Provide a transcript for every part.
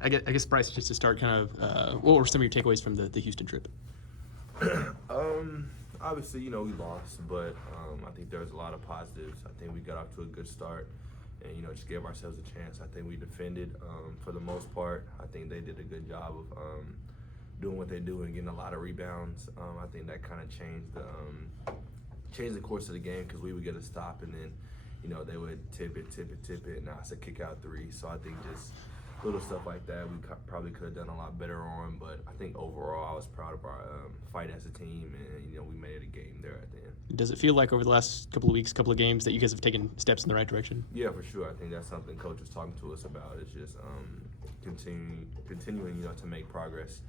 I guess Bryce, just to start, kind of, what were some of your takeaways from the Houston trip? Obviously, we lost, but I think there was a lot of positives. I think we got off to a good start and, just gave ourselves a chance. I think we defended for the most part. I think they did a good job of doing what they do and getting a lot of rebounds. I think that kind of changed the course of the game because we would get a stop and then, they would tip it, and now it's a kick out three. So I think just little stuff like that we probably could have done a lot better on. But I think overall I was proud of our fight as a team, and we made it a game there at the end. Does it feel like over the last couple of weeks, couple of games, that you guys have taken steps in the right direction? Yeah, for sure. I think that's something Coach was talking to us about. It's just continuing, to make progress.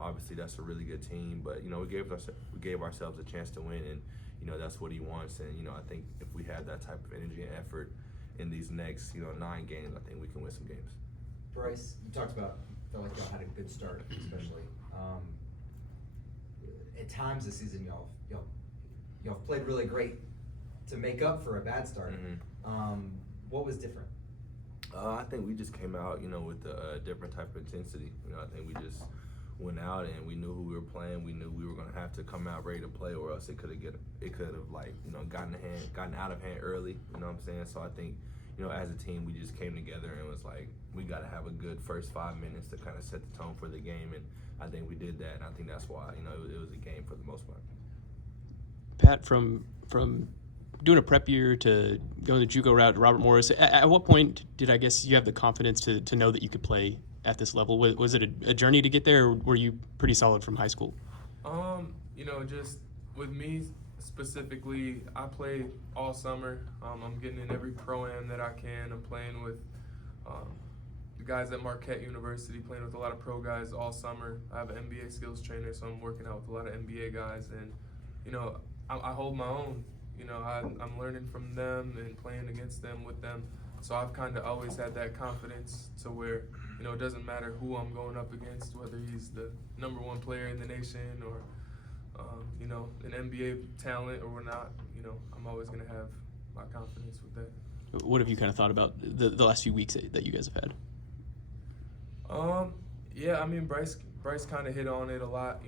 Obviously that's a really good team, but we gave ourselves a chance to win, and that's what he wants. And I think if we have that type of energy and effort in these next 9 games, I think we can win some games. Bryce, you talked about felt like y'all had a good start, especially. At times this season, y'all played really great to make up for a bad start. Mm-hmm. What was different? I think we just came out, with a different type of intensity. I think we just went out and we knew who we were playing. We knew we were going to have to come out ready to play, or else it could have gotten out of hand early. You know what I'm saying? So I think, as a team, we just came together and was like, we got to have a good first 5 minutes to kind of set the tone for the game, and I think we did that. And I think that's why, it was a game for the most part. Pat, from doing a prep year to going the JUCO route to Robert Morris, at what point did I guess you have the confidence to know that you could play at this level? Was it a journey to get there, or were you pretty solid from high school? Just with me specifically, I played all summer. I'm getting in every pro-am that I can. I'm playing with the guys at Marquette University, playing with a lot of pro guys all summer. I have an NBA skills trainer, so I'm working out with a lot of NBA guys, and I hold my own. I'm learning from them and playing against them, with them. So I've kind of always had that confidence to where, it doesn't matter who I'm going up against, whether he's the #1 player in the nation or, an NBA talent or not. I'm always going to have my confidence with that. What have you kind of thought about the last few weeks that you guys have had? Yeah, Bryce kind of hit on it a lot.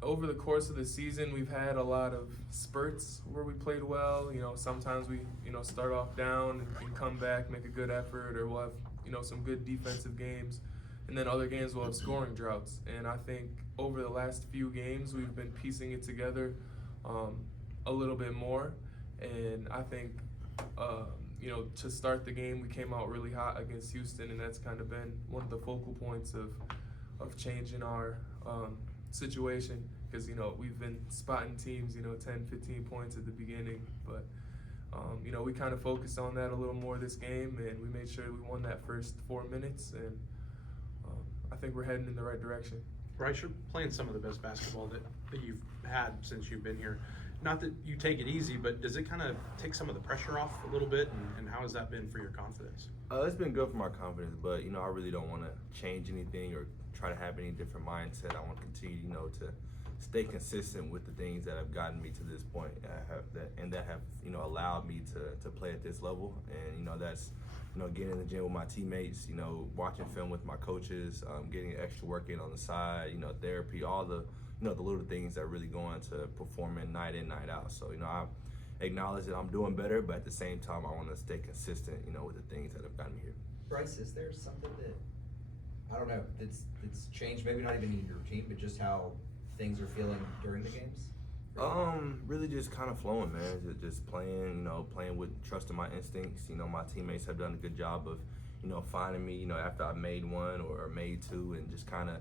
Over the course of the season, we've had a lot of spurts where we played well. Sometimes we, start off down and come back, make a good effort, or we'll have, some good defensive games. And then other games we'll have scoring droughts. And I think over the last few games, we've been piecing it together a little bit more. And I think, to start the game, we came out really hot against Houston, and that's kind of been one of the focal points of changing our situation, because we've been spotting teams 10, 15 points at the beginning, but we kind of focused on that a little more this game, and we made sure we won that first 4 minutes, and I think we're heading in the right direction. Bryce, you're playing some of the best basketball that you've had since you've been here. Not that you take it easy, but does it kind of take some of the pressure off a little bit, and how has that been for your confidence? It's been good for my confidence, but I really don't want to change anything or try to have any different mindset. I want to continue, to stay consistent with the things that have gotten me to this point, and that have allowed me to play at this level. And that's getting in the gym with my teammates, watching film with my coaches, getting extra work in on the side, therapy, all the the little things that really go into performing night in, night out. So I acknowledge that I'm doing better, but at the same time I want to stay consistent, with the things that have gotten me here. Bryce, is there something that, I don't know, that's changed, maybe not even in your routine, but just how things are feeling during the games? Really just kind of flowing, man. Just playing, playing with trusting my instincts. My teammates have done a good job of, finding me, after I made one or made two, and just kind of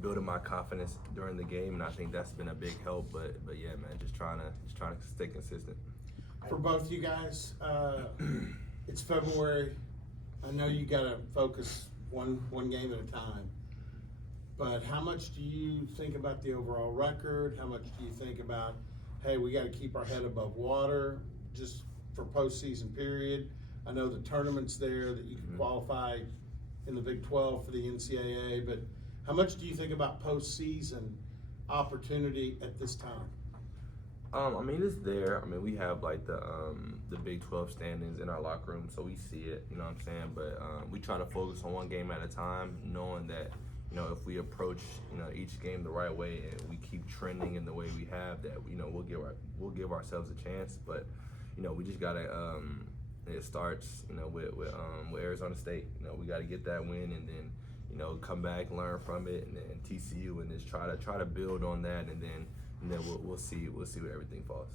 building my confidence during the game. And I think that's been a big help. But yeah, man, just trying to stay consistent. For both you guys, it's February. I know you got to focus one game at a time. But how much do you think about the overall record? How much do you think about, hey, we got to keep our head above water just for postseason period? I know the tournament's there that you can qualify in the Big 12 for the NCAA, but how much do you think about postseason opportunity at this time? I mean, it's there. I mean, we have like the Big 12 standings in our locker room, so we see it. You know what I'm saying? But we try to focus on one game at a time, knowing that if we approach each game the right way and we keep trending in the way we have, that we'll give ourselves a chance. But we just gotta. It starts with Arizona State. We got to get that win and then come back, learn from it, and then TCU, and just try to build on that, and then we'll see where everything falls.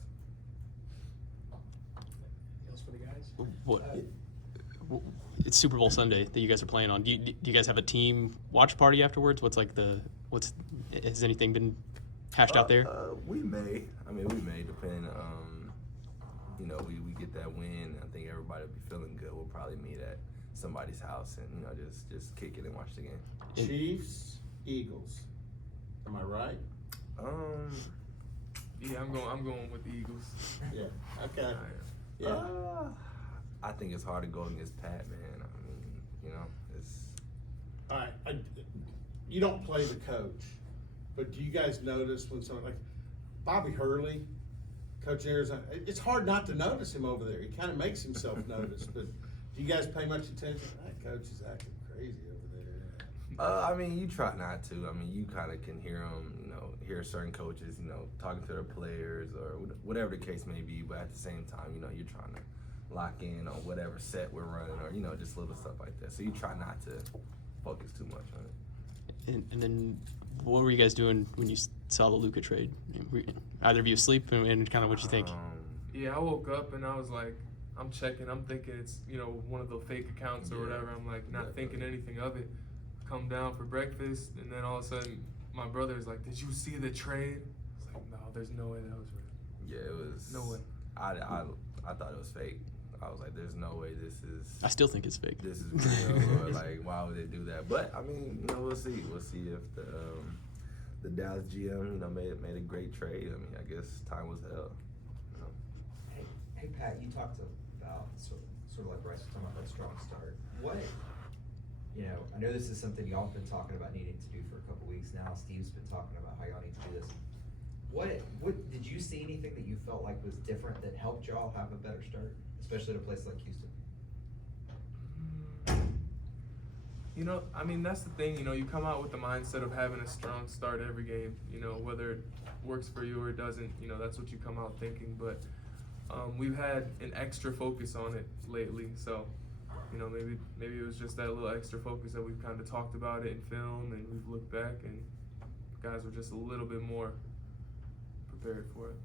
Anything else for the guys? What? It's Super Bowl Sunday that you guys are playing on. Do you guys have a team watch party afterwards? Has anything been hashed out there? We may depending. We get that win. I think everybody will be feeling good. We'll probably meet at somebody's house and just kick it and watch the game. Chiefs, Eagles. Am I right? Yeah, I'm going with the Eagles. Yeah. Okay. Yeah. I think it's hard to go against Pat, man. I mean, it's. All right. You don't play the coach, but do you guys notice when someone like Bobby Hurley, Coach Arizona? It's hard not to notice him over there. He kind of makes himself noticed. But do you guys pay much attention? That coach is acting crazy over there. I mean, you try not to. I mean, you kind of can hear them, hear certain coaches, talking to their players or whatever the case may be. But at the same time, you're trying to lock in on whatever set we're running or, just little stuff like that. So you try not to focus too much on it. And then what were you guys doing when you saw the Luka trade? Either of you asleep, and kind of what you think? Yeah, I woke up and I was like, I'm checking. I'm thinking it's one of the fake accounts or whatever. I'm like not thinking anything of it. Come down for breakfast, and then all of a sudden my brother's like, "Did you see the trade?" I was like, "No, there's no way that was real." Yeah, it was. No way. I thought it was fake. I was like, "There's no way this is." I still think it's fake. This is real. Or like, why would they do that? But I mean, we'll see. We'll see if the Dallas GM, made a great trade. I mean, I guess time will tell. Hey Pat, you talked about sort of like Bryce was talking about that strong start. What, I know this is something y'all have been talking about needing to do for a couple weeks now. Steve's been talking about how y'all need to do this. What did you see anything that you felt like was different that helped y'all have a better start, especially at a place like Houston? I mean, that's the thing, you come out with the mindset of having a strong start every game, whether it works for you or it doesn't, that's what you come out thinking. But we've had an extra focus on it lately, so, maybe it was just that little extra focus that we've kind of talked about it in film, and we've looked back, and guys were just a little bit more prepared for it.